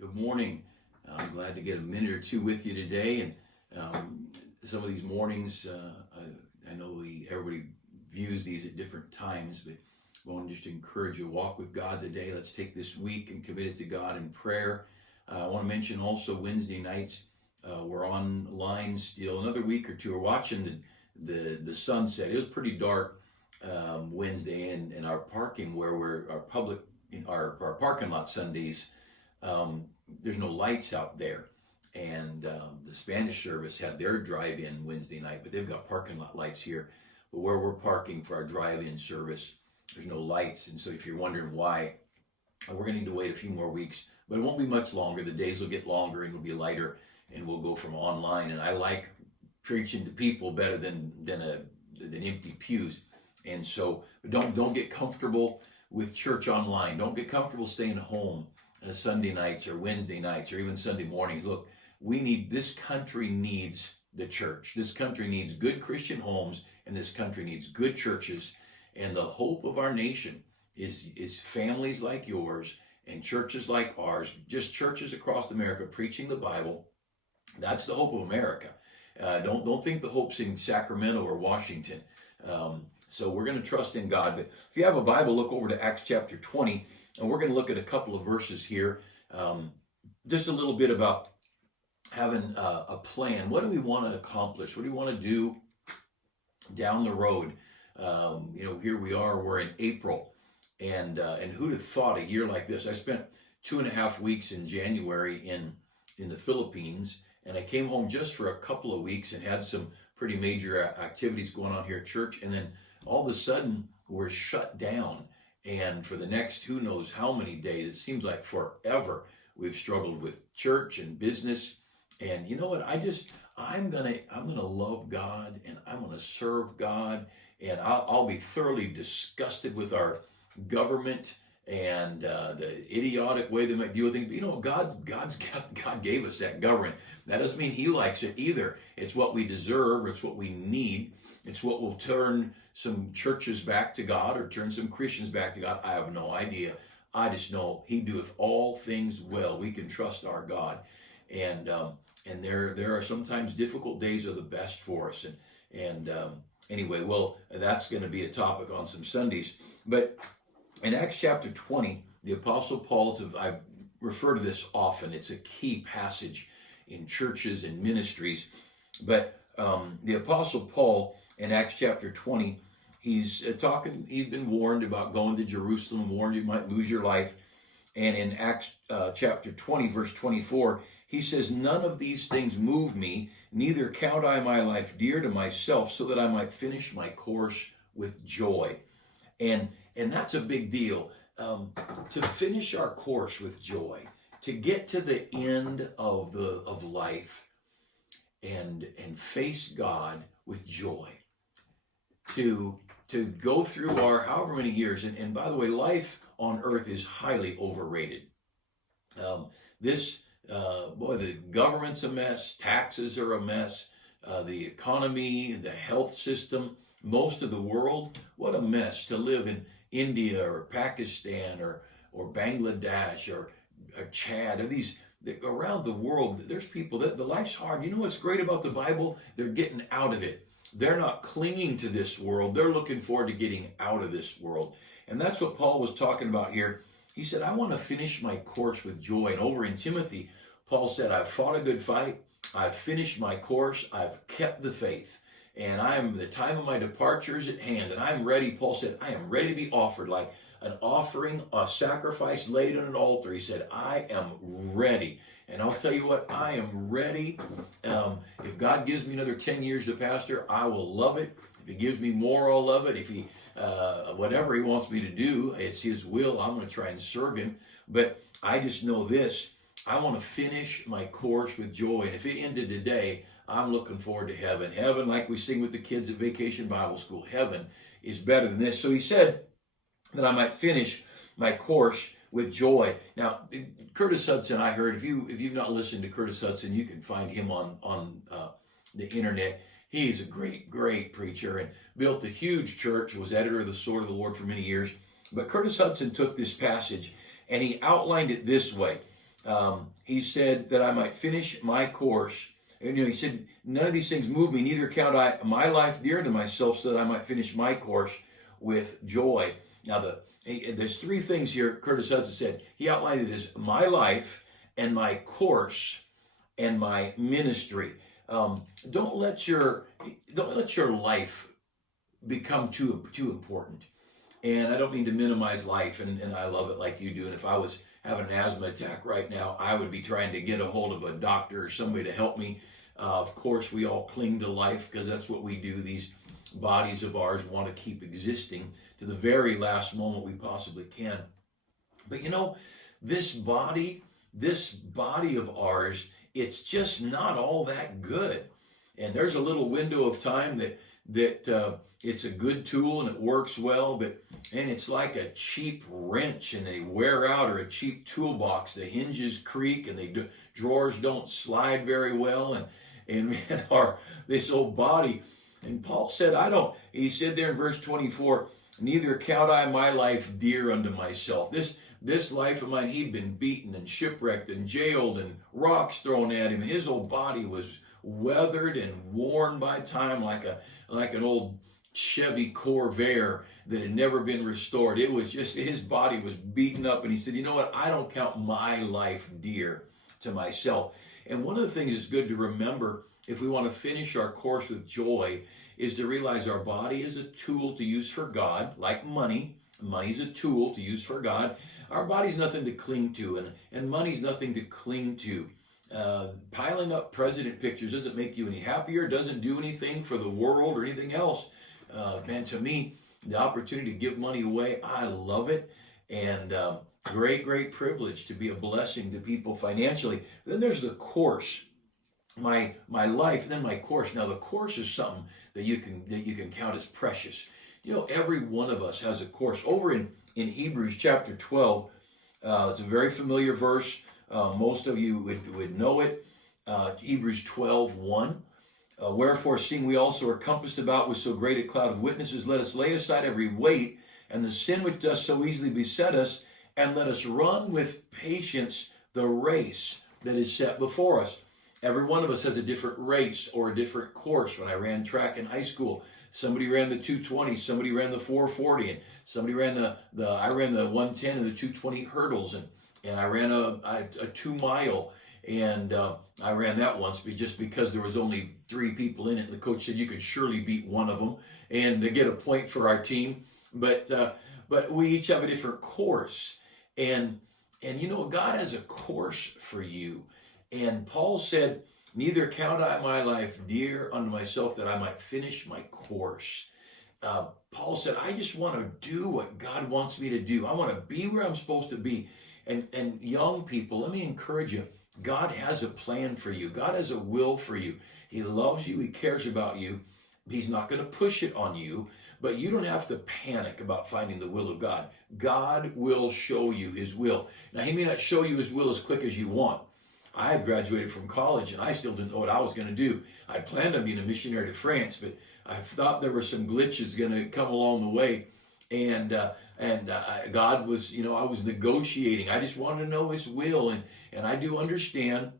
Good morning. I'm glad to get a minute or two with you today. And some of these mornings, I know everybody views these at different times, but I want to just encourage you to walk with God today. Let's take this week and commit it to God in prayer. I want to mention also Wednesday nights, we're online still. Another week or two. We're watching the sunset. It was pretty dark Wednesday, in our parking where our parking lot Sundays. There's no lights out there, and the Spanish service had their drive-in Wednesday night, but they've got parking lot lights here. But where we're parking for our drive-in service, there's no lights, and so if you're wondering why, we're going to need to wait a few more weeks, but it won't be much longer. The days will get longer and it'll be lighter, and we'll go from online. And I like preaching to people better than empty pews. And so don't get comfortable with church online. Don't get comfortable staying home Sunday nights or Wednesday nights or even Sunday mornings. Look, this country needs the church. This country needs good Christian homes, and this country needs good churches. And the hope of our nation is families like yours and churches like ours, just churches across America preaching the Bible. That's the hope of America. Don't think the hope's in Sacramento or Washington. So we're going to trust in God. But if you have a Bible, look over to Acts chapter 20. And we're going to look at a couple of verses here. Just a little bit about having a plan. What do we want to accomplish? What do we want to do down the road? Here we are. We're in April, and who'd have thought a year like this? I spent 2.5 weeks in January in the Philippines, and I came home just for a couple of weeks and had some pretty major activities going on here at church, and then all of a sudden we're shut down. And for the next who knows how many days, it seems like forever, we've struggled with church and business. And you know what? I'm gonna love God, and I'm gonna serve God, and I'll be thoroughly disgusted with our government and the idiotic way they might deal with things. But you know, God gave us that government. That doesn't mean He likes it either. It's what we deserve. It's what we need. It's what will turn some churches back to God or turn some Christians back to God. I have no idea. I just know He doeth all things well. We can trust our God. And there are sometimes difficult days are the best for us. Anyway, well, that's going to be a topic on some Sundays. But in Acts chapter 20, the Apostle Paul, I refer to this often. It's a key passage in churches and ministries. But the Apostle Paul, in Acts chapter 20, he's been warned about going to Jerusalem, warned you might lose your life. And in Acts chapter 20, verse 24, he says, "None of these things move me, neither count I my life dear to myself, so that I might finish my course with joy." And that's a big deal, to finish our course with joy, to get to the end of life and face God with joy. To go through our however many years, and by the way, life on earth is highly overrated. The government's a mess, taxes are a mess, the economy, the health system, most of the world, what a mess to live in India or Pakistan or Bangladesh or Chad. Around the world, there's people that the life's hard. You know what's great about the Bible? They're getting out of it. They're not clinging to this world. They're looking forward to getting out of this world. And that's what Paul was talking about here. He said, I want to finish my course with joy. And over in Timothy, Paul said, I've fought a good fight. I've finished my course. I've kept the faith. And the time of my departure is at hand. And I'm ready. Paul said, I am ready to be offered like an offering, a sacrifice laid on an altar. He said, I am ready. And I'll tell you what, I am ready. If God gives me another 10 years to pastor, I will love it. If He gives me more, I'll love it. If He, whatever He wants me to do, it's His will. I'm going to try and serve Him. But I just know this, I want to finish my course with joy. And if it ended today, I'm looking forward to heaven. Heaven, like we sing with the kids at Vacation Bible School, heaven is better than this. So he said that I might finish my course with joy. Now, Curtis Hudson, I heard, if you've not listened to Curtis Hudson, you can find him on the internet. He's a great, great preacher and built a huge church, was editor of the Sword of the Lord for many years. But Curtis Hudson took this passage and he outlined it this way. He said that I might finish my course. And he said, none of these things move me, neither count I my life dear to myself, so that I might finish my course with joy. Now, there's three things here Curtis Hudson said. He outlined it as my life and my course and my ministry. Don't let your life become too important. And I don't mean to minimize life, and I love it like you do. And if I was having an asthma attack right now, I would be trying to get a hold of a doctor or somebody to help me. Of course, we all cling to life because that's what we do. These bodies of ours want to keep existing to the very last moment we possibly can. But this body of ours, it's just not all that good. And there's a little window of time that it's a good tool and it works well, and it's like a cheap wrench and they wear out, or a cheap toolbox. The hinges creak and drawers don't slide very well, and man, this old body. And Paul said, he said there in verse 24, neither count I my life dear unto myself. This life of mine, he'd been beaten and shipwrecked and jailed and rocks thrown at him. His old body was weathered and worn by time like an old Chevy Corvair that had never been restored. It was just, his body was beaten up, and he said, you know what, I don't count my life dear to myself. And one of the things that's good to remember if we want to finish our course with joy is to realize our body is a tool to use for God, like money. Money's a tool to use for God. Our body's nothing to cling to, and money's nothing to cling to. Piling up president pictures doesn't make you any happier, doesn't do anything for the world or anything else. Man, to me, the opportunity to give money away, I love it. And great privilege to be a blessing to people financially. Then there's the course, my life, and then my course. Now the course is something that you can count as precious. Every one of us has a course. Over in Hebrews chapter 12, it's a very familiar verse. Most of you would know it. Hebrews 12:1. Wherefore, seeing we also are compassed about with so great a cloud of witnesses, let us lay aside every weight and the sin which does so easily beset us, and let us run with patience the race that is set before us. Every one of us has a different race or a different course. When I ran track in high school, somebody ran the 220, somebody ran the 440, and somebody ran I ran the 110 and the 220 hurdles, and I ran a 2 mile, and I ran that once just because there was only 3 people in it, and the coach said you could surely beat one of them and to get a point for our team. But we each have a different course, and God has a course for you. And Paul said, neither count I my life dear unto myself, that I might finish my course. Paul said, I just want to do what God wants me to do. I want to be where I'm supposed to be. And young people, let me encourage you. God has a plan for you. God has a will for you. He loves you. He cares about you. He's not going to push it on you, but you don't have to panic about finding the will of God. God will show you his will. Now, he may not show you his will as quick as you want. I had graduated from college and I still didn't know what I was going to do. I planned on being a missionary to France, but I thought there were some glitches going to come along the way. And God was, I was negotiating. I just wanted to know his will. And I do understand,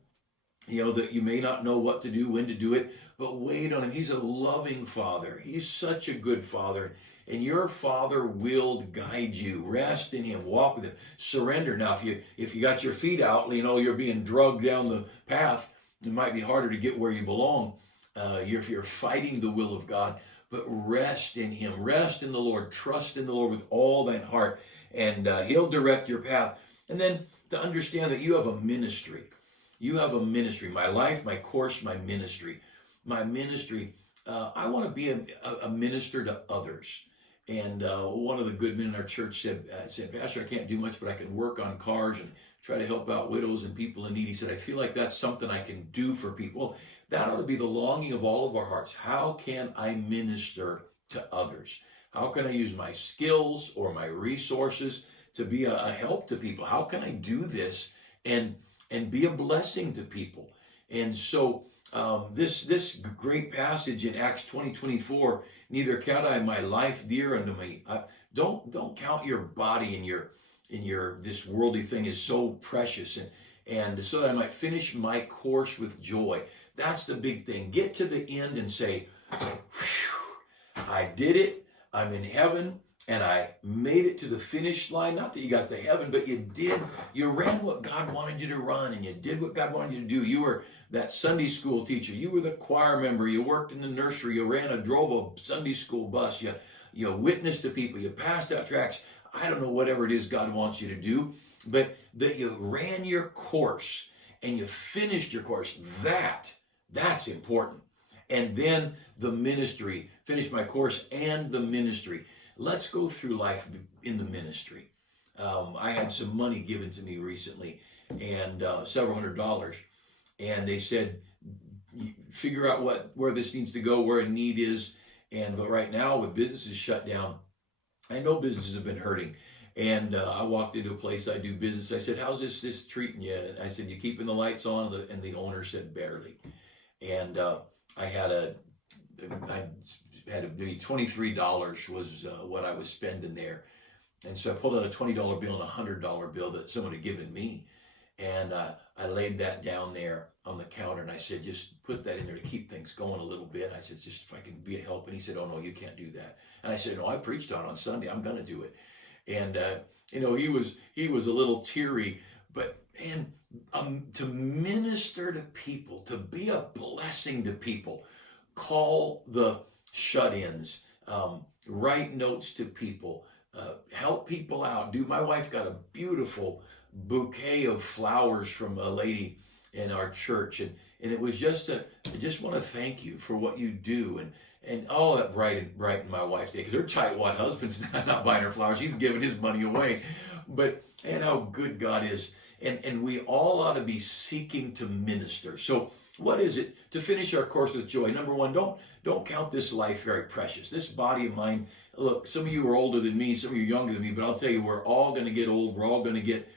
that you may not know what to do, when to do it, but wait on him. He's a loving father. He's such a good father. And your father will guide you. Rest in him. Walk with him. Surrender. Now, if you got your feet out, you're being drugged down the path, it might be harder to get where you belong. If you're fighting the will of God, but rest in him. Rest in the Lord. Trust in the Lord with all thine heart, and he'll direct your path. And then to understand that you have a ministry. You have a ministry. My life, my course, my ministry. My ministry, I want to be a minister to others. And one of the good men in our church said, Pastor, I can't do much, but I can work on cars and try to help out widows and people in need. He said, I feel like that's something I can do for people. Well, that ought to be the longing of all of our hearts. How can I minister to others? How can I use my skills or my resources to be a help to people? How can I do this and be a blessing to people? And so this great passage in Acts 20:24, neither count I my life dear unto me. Don't count your body and your this worldly thing is so precious, and so that I might finish my course with joy. That's the big thing. Get to the end and say, "Whew, I did it. I'm in heaven, and I made it to the finish line." Not that you got to heaven, but you ran what God wanted you to run, and you did what God wanted you to do. You were that Sunday school teacher. You were the choir member. You worked in the nursery. You drove a Sunday school bus. You witnessed to people. You passed out tracts. I don't know, whatever it is God wants you to do, but that you ran your course and you finished your course. That's important. And then the ministry. Finish my course and the ministry. Let's go through life in the ministry. I had some money given to me recently, and several $100s, and they said, figure out where this needs to go, where a need is. But right now, with businesses shut down, I know businesses have been hurting. And I walked into a place I do business. I said, "How's this treating you?" And I said, "You keeping the lights on?" And the owner said, "Barely." And I had maybe $23 was what I was spending there. And so I pulled out a $20 bill and a $100 bill that someone had given me. And I laid that down there on the counter, and I said, "Just put that in there to keep things going a little bit." I said, "Just if I can be a help." And he said, "Oh, no, you can't do that." And I said, "No, I preached on Sunday. I'm going to do it." And, he was a little teary, but man, to minister to people, to be a blessing to people, call the shut-ins, write notes to people, help people out. My wife got a beautiful bouquet of flowers from a lady in our church, and it was just I just want to thank you for what you do, and all that brightened my wife's day, because her tightwad husband's not buying her flowers. He's giving his money away. But and how good God is, and we all ought to be seeking to minister. So what is it to finish our course with joy? Number one, don't count this life very precious. This body of mine. Look, some of you are older than me, some of you are younger than me, but I'll tell you, we're all going to get old. We're all going to get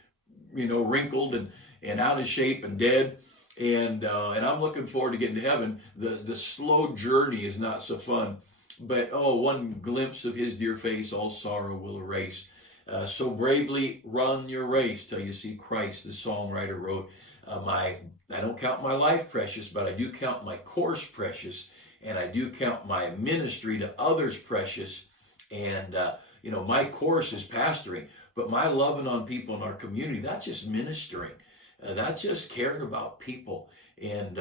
wrinkled and out of shape and dead. And I'm looking forward to getting to heaven. The slow journey is not so fun, but one glimpse of his dear face, all sorrow will erase. So bravely run your race till you see Christ, the songwriter wrote. I don't count my life precious, but I do count my course precious, and I do count my ministry to others precious. And my course is pastoring, but my loving on people in our community, that's just ministering. That's just caring about people. And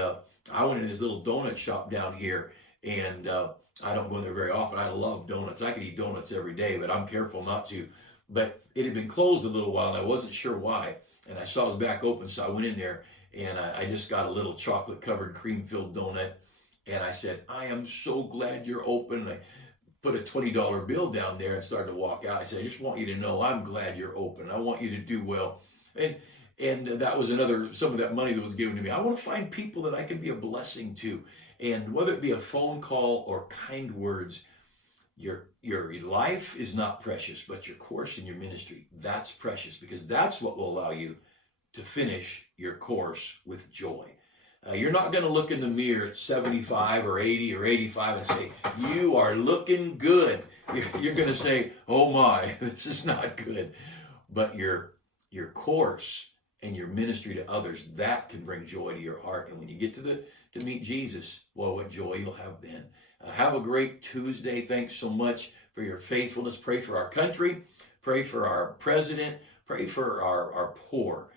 I went in this little donut shop down here, and I don't go in there very often. I love donuts. I could eat donuts every day, but I'm careful not to. But it had been closed a little while, and I wasn't sure why. And I saw it was back open, so I went in there, and I just got a little chocolate-covered, cream-filled donut. And I said, "I am so glad you're open." And I put a $20 bill down there and started to walk out. I said, "I just want you to know I'm glad you're open. I want you to do well." And that was some of that money that was given to me. I want to find people that I can be a blessing to. And whether it be a phone call or kind words, your life is not precious, but your course and your ministry, that's precious, because that's what will allow you to finish your course with joy. You're not going to look in the mirror at 75 or 80 or 85 and say, "You are looking good." You're going to say, "Oh my, this is not good." But your course and your ministry to others, that can bring joy to your heart. And when you get to meet Jesus, well, what joy you'll have then. Have a great Tuesday. Thanks so much for your faithfulness. Pray for our country. Pray for our president. Pray for our poor.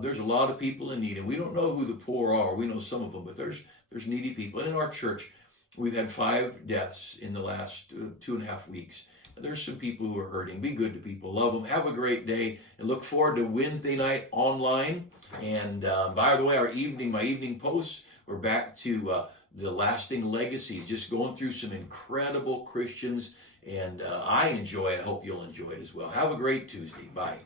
There's a lot of people in need, and we don't know who the poor are. We know some of them, but there's needy people. And in our church, we've had 5 deaths in the last 2.5 weeks. There's some people who are hurting. Be good to people. Love them. Have a great day, and look forward to Wednesday night online. And by the way, my evening posts, we're back to the lasting legacy, just going through some incredible Christians, and I enjoy it. I hope you'll enjoy it as well. Have a great Tuesday. Bye.